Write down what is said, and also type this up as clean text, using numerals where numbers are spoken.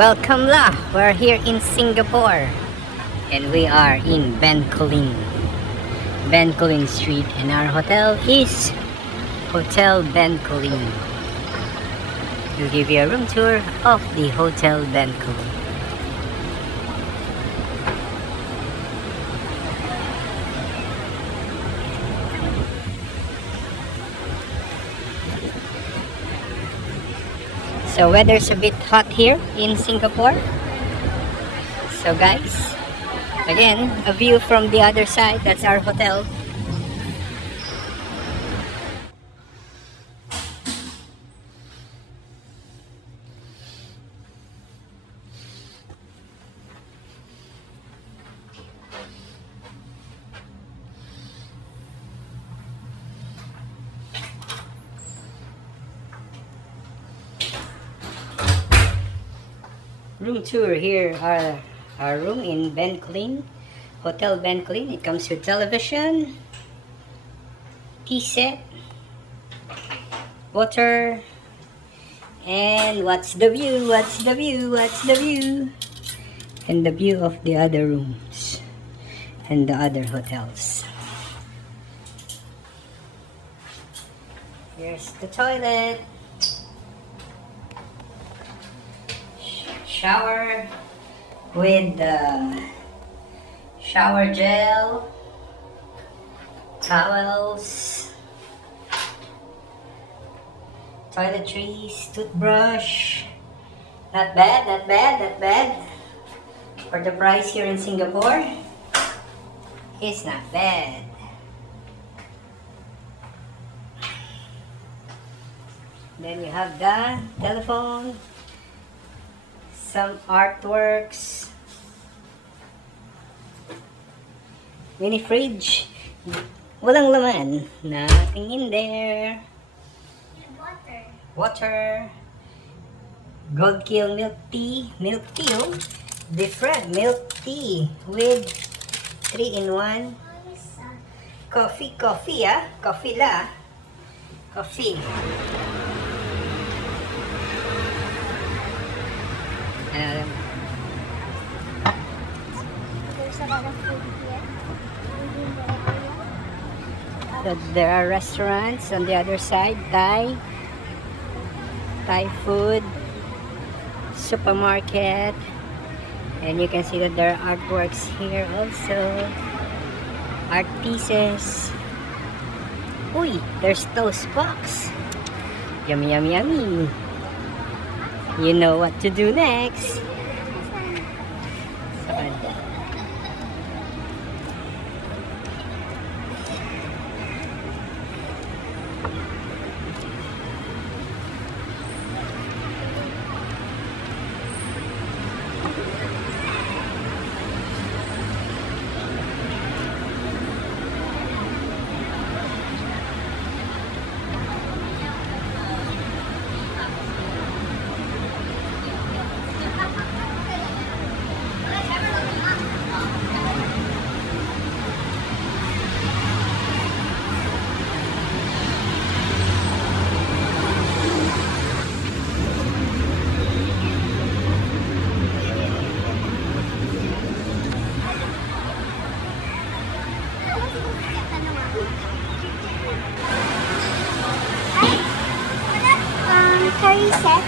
Welcome lah! We're here in Singapore and we are in Bencoolen Street, and our hotel is Hotel Bencoolen. We'll give you a room tour of the Hotel Bencoolen. So weather's a bit hot here in Singapore. So guys, again, a view from the other side. That's our hotel. Room tour here. Our room in Bencoolen, Hotel Bencoolen. It comes with television, tea set, water, and what's the view? What's the view? What's the view? And the view of the other rooms and the other hotels. Here's the toilet. Shower with the shower gel, towels, toiletries, toothbrush. Not bad, not bad, not bad. For the price here in Singapore, it's not bad. Then you have the telephone, some artworks, mini fridge, walang laman, nothing in there. Water, Gold Kill milk tea, oh, different milk tea with 3-in-1 coffee, coffee la, coffee. There's a lot of food here. There are restaurants on the other side. Thai food, supermarket, and you can see that there are artworks here also, art pieces. Uy, there's toast box. Yummy, yummy, yummy. You know what to do next. Curry set.